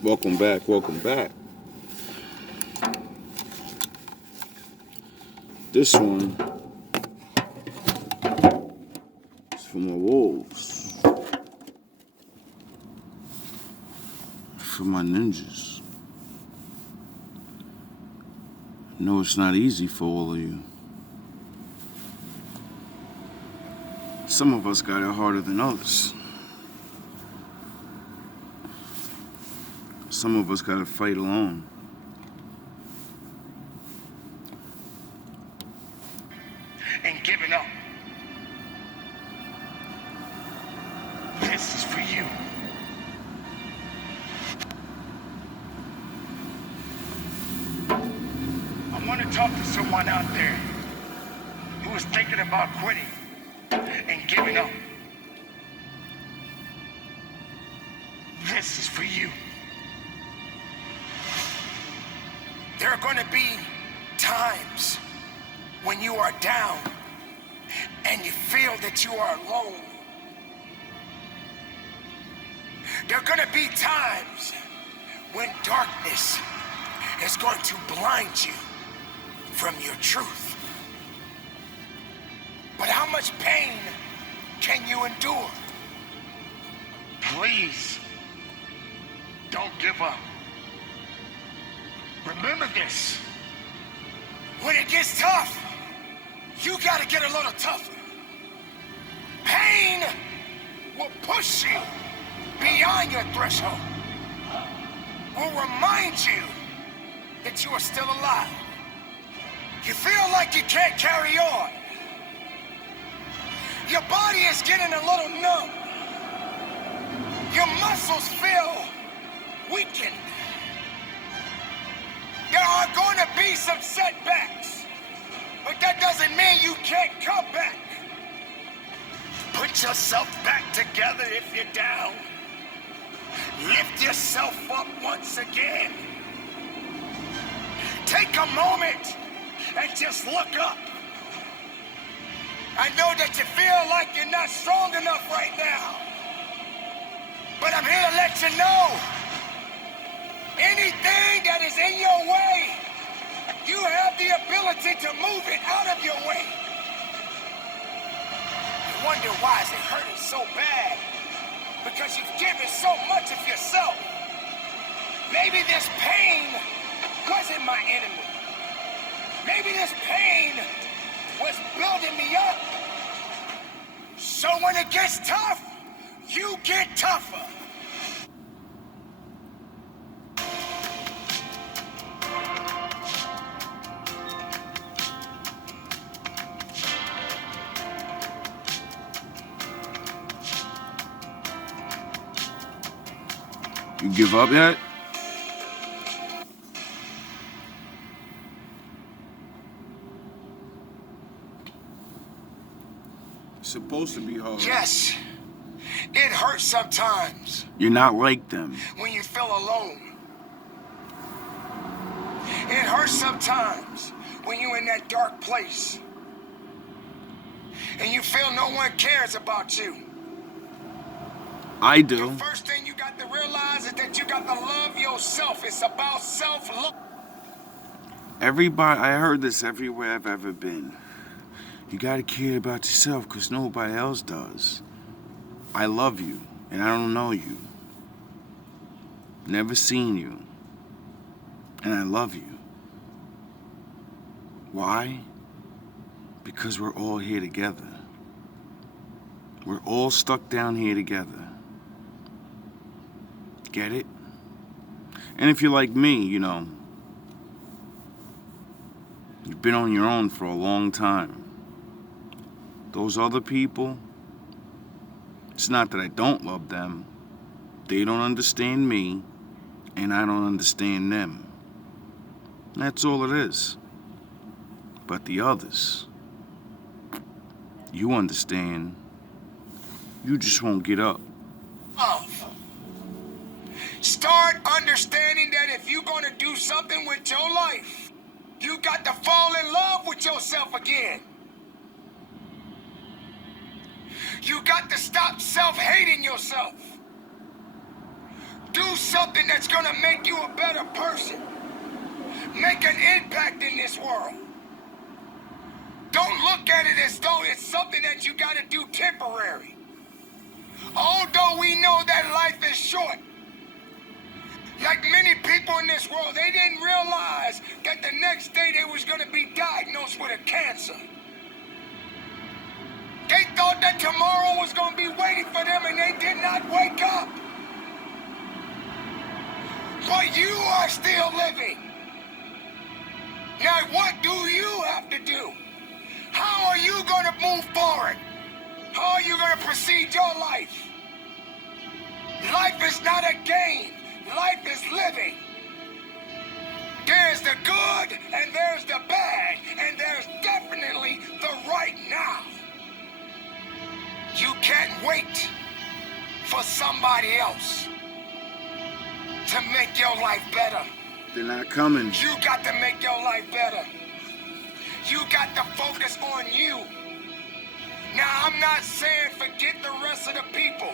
Welcome back, welcome back. This one is for my wolves, for my ninjas. I know it's not easy for all of you. Some of us got it harder than others. Some of us gotta fight alone. And giving up. This is for you. I want to talk to someone out there who is thinking about quitting and giving up. This is for you. There are going to be times when you are down and you feel that you are alone. There are going to be times when darkness is going to blind you from your truth. But how much pain can you endure? Please, don't give up. Remember this. When it gets tough, you gotta get a little tougher. Pain will push you beyond your threshold. Will remind you that you are still alive. You feel like you can't carry on. Your body is getting a little numb. Your muscles feel weakened. There are going to be some setbacks, but that doesn't mean you can't come back. Put yourself back together if you're down. Lift yourself up once again. Take a moment and just look up. I know that you feel like you're not strong enough right now, but I'm here to let you know, anything that is in your way, you have the ability to move it out of your way. You wonder why is it hurting so bad? Because you've given so much of yourself. Maybe this pain wasn't my enemy. Maybe this pain was building me up. So when it gets tough, you get tougher. You give up yet? It's supposed to be hard. Yes, it hurts sometimes You're not like them. when you feel alone. It hurts sometimes when you're in that dark place and you feel no one cares about you. I The do. first thing you got to realize is that you got to love yourself. It's about self-love. Everybody, I heard this everywhere I've ever been. You gotta care about yourself because nobody else does. I love you, and I don't know you. Never seen you. And I love you. Why? Because we're all here together. We're all stuck down here together. Get it? And if you're like me, you know, you've been on your own for a long time. Those other people, it's not that I don't love them. They don't understand me, and I don't understand them. That's all it is. But the others, you understand. You just won't get up. Start understanding that if you're going to do something with your life, you got to fall in love with yourself again. You got to stop self-hating yourself. Do something that's gonna make you a better person. Make an impact in this world. Don't look at it as though it's something that you gotta do temporary. Although we know that life is short, like many people in this world, they didn't realize that the next day they was gonna be diagnosed with a cancer. They thought that tomorrow was gonna be waiting for them and they did not wake up. But you are still living. Now what do you have to do? How are you gonna move forward? How are you gonna proceed your life? Life is not a game. Life is living. There's the good and there's the bad, and there's definitely the right now. You can't wait for somebody else to make your life better. They're not coming. You got to make your life better. You got to focus on you. Now, I'm not saying forget the rest of the people,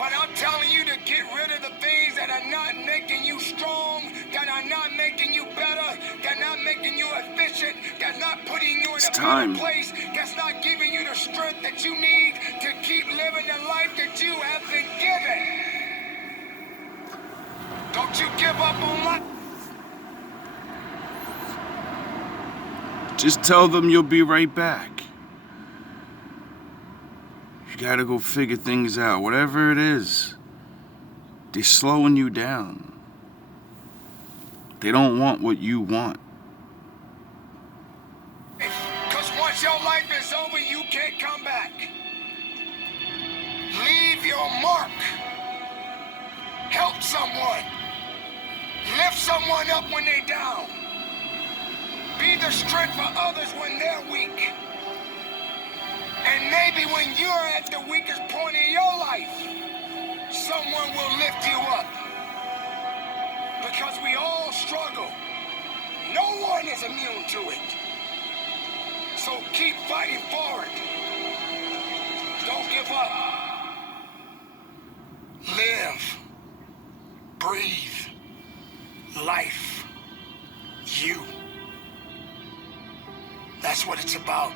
but I'm telling you to get rid of the things that are not making you strong, that are not making you better, that are not making you efficient, that's not putting you in a better place, that's not giving you the strength that you need to keep living the life that you have been given. Don't you give up on life. Just tell them you'll be right back. You gotta go figure things out. Whatever it is, they're slowing you down. They don't want what you want. Because once your life is over, you can't come back. Leave your mark. Help someone. Lift someone up when they're down. Be the strength for others when they're weak. And maybe when you're at the weakest point in your life, someone will lift you up. Because we all struggle. No one is immune to it. So keep fighting forward. Don't give up. Live. Breathe. Life. You. That's what it's about.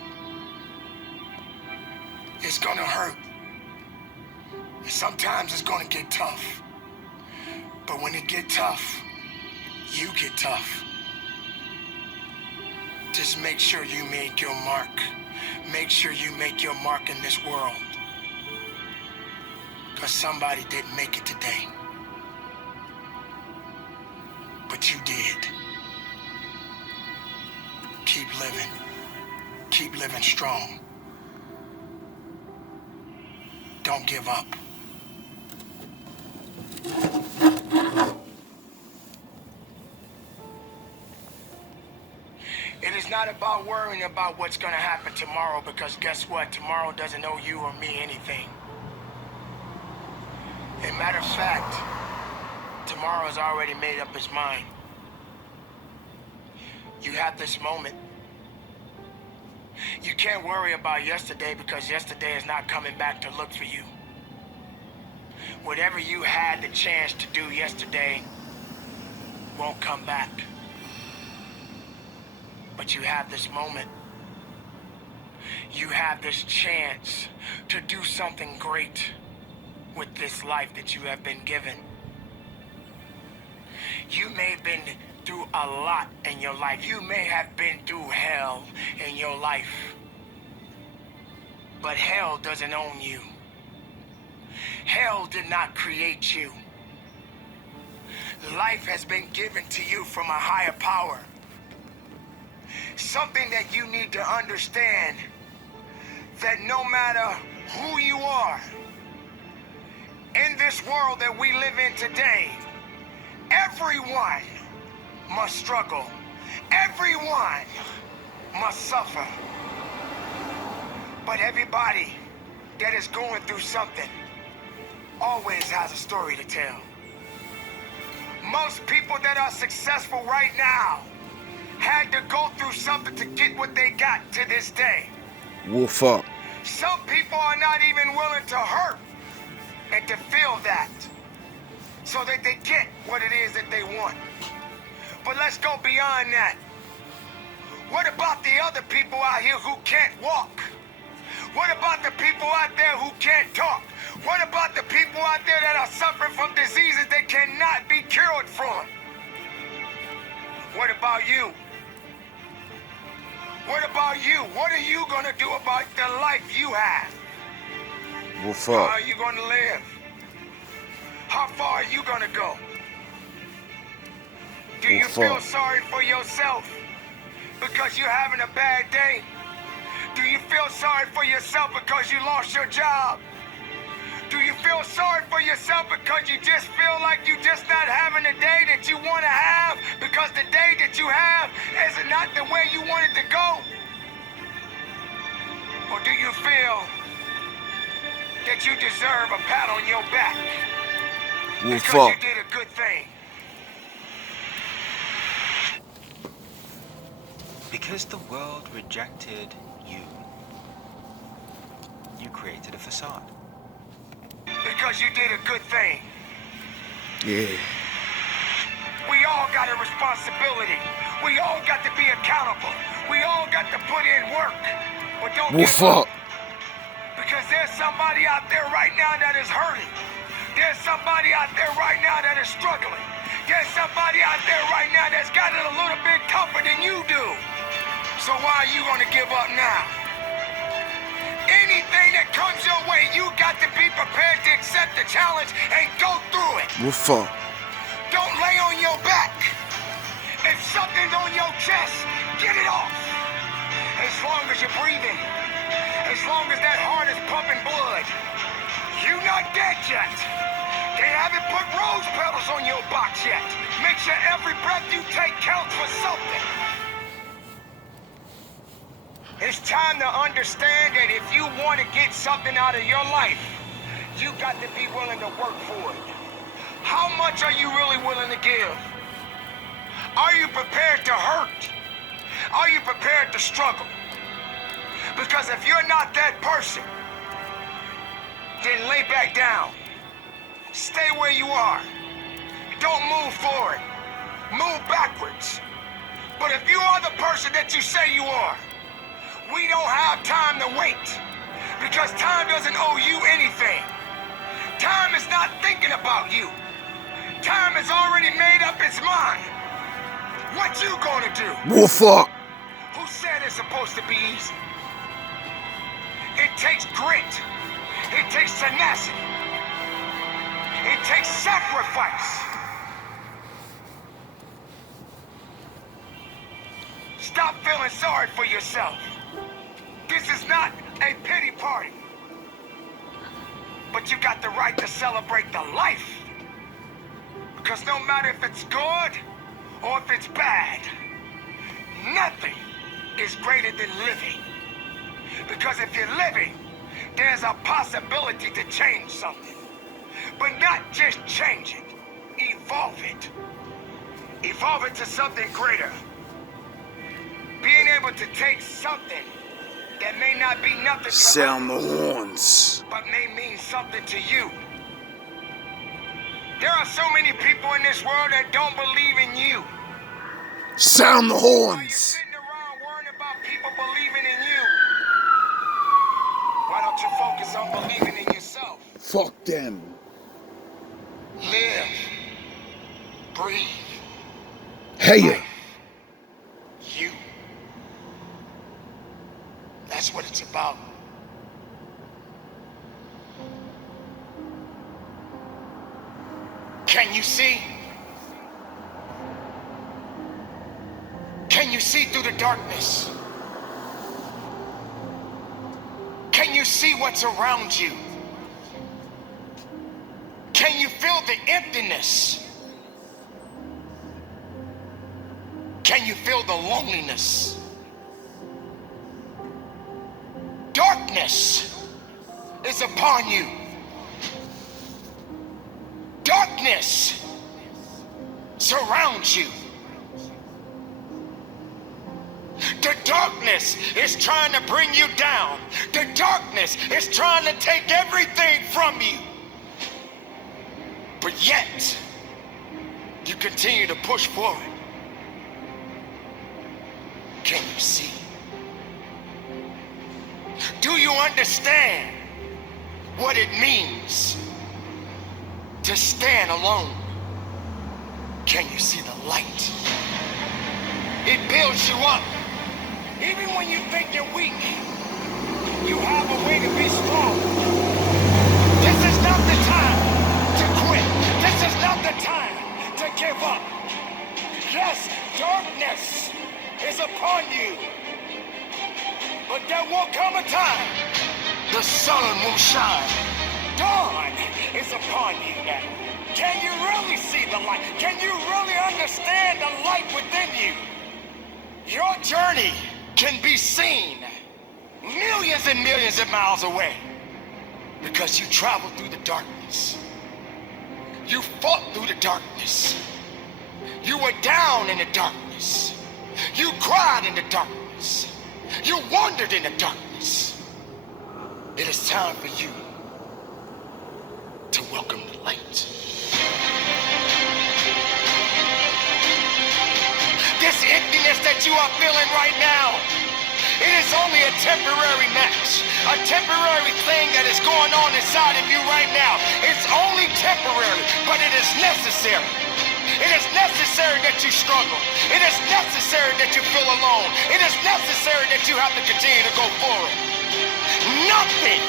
It's gonna hurt. Sometimes it's gonna get tough. But when it get tough, you get tough. Just make sure you make your mark. Make sure you make your mark in this world. Because somebody didn't make it today. But you did. Keep living. Keep living strong. Don't give up. It is not about worrying about what's going to happen tomorrow, because guess what? Tomorrow doesn't owe you or me anything. As a matter of fact, tomorrow's already made up its mind. You have this moment. You can't worry about yesterday, because yesterday is not coming back to look for you. Whatever you had the chance to do yesterday won't come back. But you have this moment. You have this chance to do something great with this life that you have been given. You may have been through a lot in your life. You may have been through hell in your life. But hell doesn't own you. Hell did not create you. Life has been given to you from a higher power. Something that you need to understand, that no matter who you are, in this world that we live in today, everyone must struggle. Everyone must suffer. But everybody that is going through something always has a story to tell. Most people that are successful right now had to go through something to get what they got to this day. Wolf up. Some people are not even willing to hurt and to feel that. so that they get what it is that they want. But let's go beyond that. What about the other people out here who can't walk? What about the people out there who can't talk? What about the people out there that are suffering from diseases that cannot be cured from? What about you? What about you? What are you gonna do about the life you have? What's How up? are you gonna live? How far are you gonna go? Do you What's feel up? sorry for yourself because you're having a bad day? Do you feel sorry for yourself because you lost your job? Do you feel sorry for yourself because you just feel like you're just not having the day that you want to have because the day that you have is not the way you want it to go? Or do you feel that you deserve a pat on your back What's because you up? did a good thing? Because the world rejected you, you created a facade. Because you did a good thing. Yeah. We all got a responsibility. We all got to be accountable. We all got to put in work. But don't What's give up. up? Because there's somebody out there right now that is hurting. There's somebody out there right now that is struggling. There's somebody out there right now that's got it a little bit tougher than you do. So why are you gonna give up now? Anything that comes your way, you got to be prepared to accept the challenge and go through it. What's up? Don't lay on your back. If something's on your chest, get it off. As long as you're breathing, as long as that heart is pumping blood, you're not dead yet. They haven't put rose petals on your box yet. Make sure every breath you take counts for something. It's time to understand that if you want to get something out of your life, you got to be willing to work for it. How much are you really willing to give? Are you prepared to hurt? Are you prepared to struggle? Because if you're not that person, then lay back down. Stay where you are. Don't move forward. Move backwards. But if you are the person that you say you are, we don't have time to wait. Because time doesn't owe you anything. Time is not thinking about you. Time has already made up its mind. What you gonna do? What's up? Who said it's supposed to be easy? It takes grit. It takes tenacity. It takes sacrifice. Stop feeling sorry for yourself. This is not a pity party. But you got the right to celebrate the life. Because no matter if it's good or if it's bad, nothing is greater than living. Because if you're living, there's a possibility to change something. But not just change it, evolve it. Evolve it to something greater. Being able to take something that may not be nothing to Sound the others, horns. but may mean something to you. There are so many people in this world that don't believe in you. Sound the Why you horns. sitting around worrying about people believing in you? Why don't you focus on believing in yourself? Fuck them. Live. Breathe. Hey. You. That's what it's about. Can you see? Can you see through the darkness? Can you see what's around you? Can you feel the emptiness? Can you feel the loneliness? Darkness is upon you. Darkness surrounds you. The darkness is trying to bring you down. The darkness is trying to take everything from you. But yet, you continue to push forward. Can you see? Do you understand what it means to stand alone? Can you see the light? It builds you up. Even when you think you're weak, you have a way to be strong. This is not the time to quit. This is not the time to give up. Yes, darkness is upon you. But there will come a time the sun will shine. Dawn is upon you now. Can you really see the light? Can you really understand the light within you? Your journey can be seen millions and millions of miles away because you traveled through the darkness. You fought through the darkness. You were down in the darkness. You cried in the darkness. You wandered in the darkness. It is time for you to welcome the light. This emptiness that you are feeling right now, it is only a temporary match, a temporary thing that is going on inside of you right now. It's only temporary, but it is necessary. It is necessary that you struggle. It is necessary that you feel alone. It is necessary that you have to continue to go forward. Nothing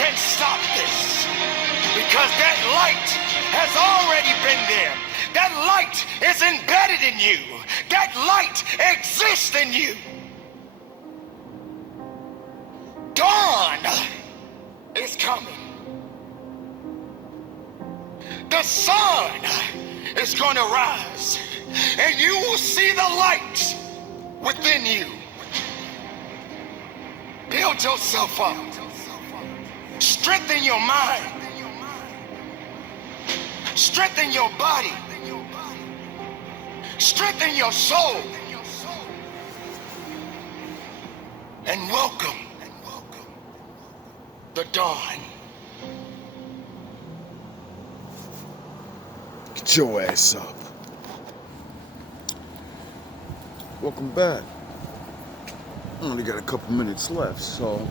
can stop this because that light has already been there. That light is embedded in you. That light exists in you. Dawn is coming. The sun is going to rise, and you will see the light within you. Build yourself up. Strengthen your mind. Strengthen your body. Strengthen your soul. And welcome the dawn. Get your ass up. Welcome back. I only got a couple minutes left, so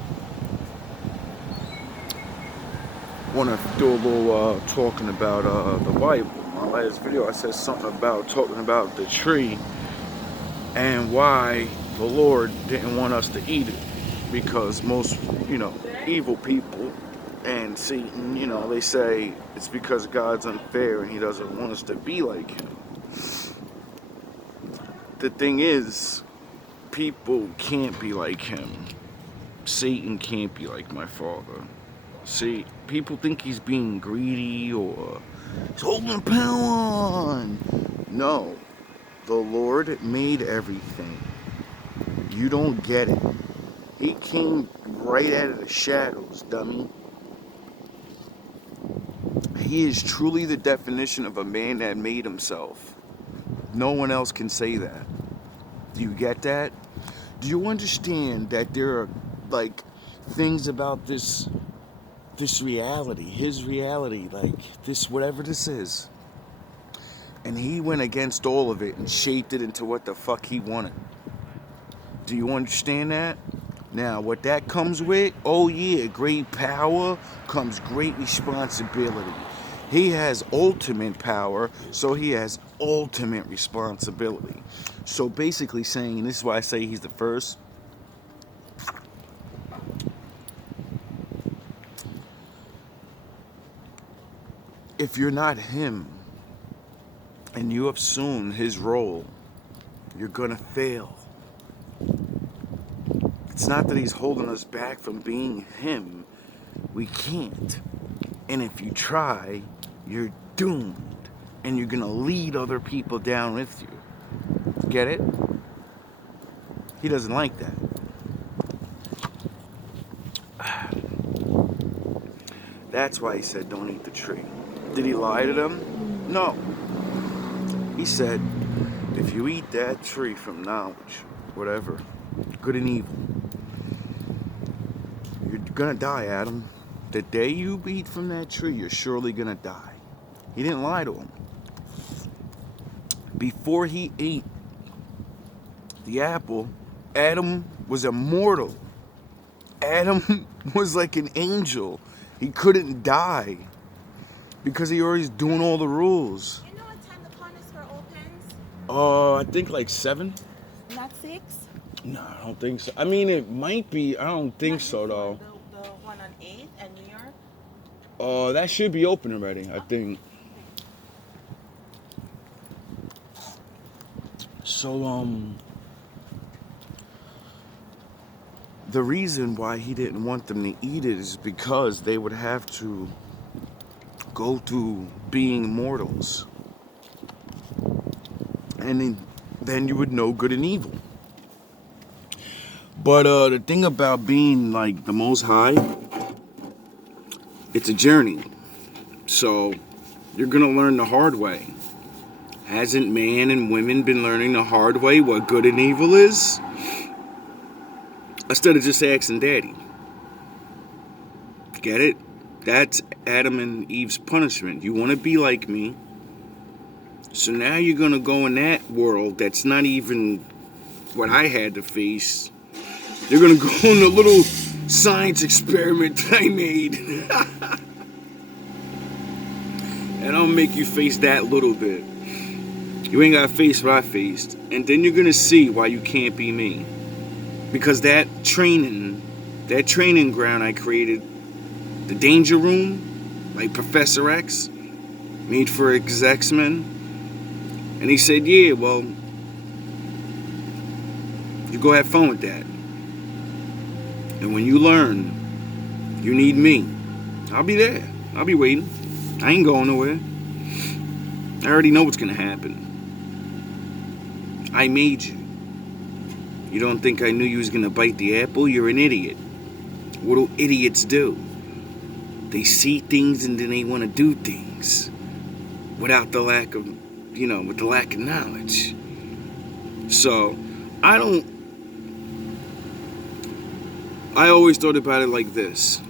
want to do a little talking about the Bible. My last video I said something about talking about the tree and why the Lord didn't want us to eat it, because most, evil people and Satan, they say it's because God's unfair and he doesn't want us to be like him. The thing is, people can't be like him. Satan can't be like my father. See, people think he's being greedy or he's holding power on. No, the Lord made everything. You don't get it. He came right out of the shadows, dummy. He is truly the definition of a man that made himself. No one else can say that. Do you get that? Do you understand that there are, things about this reality, his reality, this, whatever this is, and he went against all of it and shaped it into what the fuck he wanted? Do you understand that? Now, what that comes with, oh yeah, great power comes great responsibility. He has ultimate power, so he has ultimate responsibility. So basically saying, and this is why I say he's the first, if you're not him and you assume his role, you're gonna fail. It's not that he's holding us back from being him. We can't. And if you try, you're doomed. And you're gonna lead other people down with you. Get it? He doesn't like that. That's why he said don't eat the tree. Did he lie to them? No. He said, if you eat that tree from knowledge, whatever, good and evil, you're gonna die, Adam. The day you eat from that tree, you're surely gonna die. He didn't lie to him. before he ate the apple, Adam was immortal. Adam was like an angel. He couldn't die because he always doing all the rules. You know what time the corner store opens? I think like 7. Not 6? No, I don't think so. I mean, it might be. I don't think Not so this though. one, the one on 8th and New York? That should be open already, I think. So, the reason why he didn't want them to eat it is because they would have to go through being mortals. And then you would know good and evil. But the thing about being like the Most High, it's a journey. So you're gonna learn the hard way. Hasn't man and women been learning the hard way what good and evil is? Instead of just asking daddy. Get it? That's Adam and Eve's punishment. You want to be like me. So now you're gonna go in that world that's not even what I had to face. You're gonna go in the little science experiment that I made. And I'll make you face that little bit. You ain't gotta face what I faced. And then you're gonna see why you can't be me. Because that training ground I created, the danger room, like Professor X, made for X-Men. And he said, yeah, well, you go have fun with that. And when you learn, you need me. I'll be there. I'll be waiting. I ain't going nowhere. I already know what's gonna happen. I made you. You don't think I knew you was gonna bite the apple? You're an idiot. What do idiots do? They see things and then they want to do things without the lack of, with the lack of knowledge. So, I always thought about it like this.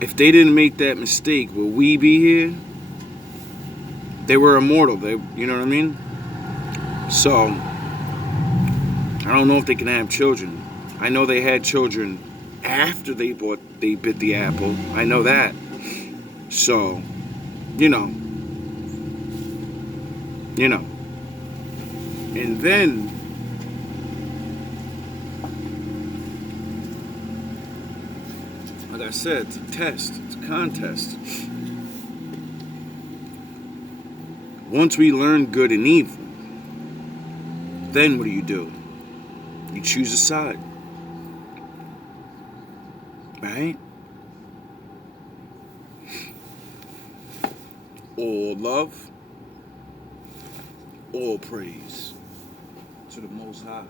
If they didn't make that mistake, will we be here? They were immortal. You know what I mean? So, I don't know if they can have children. I know they had children after they bit the apple. I know that. So, And then like I said, it's a test, it's a contest. Once we learn good and evil, then what do? You choose a side. Right? All love, all praise to the Most High.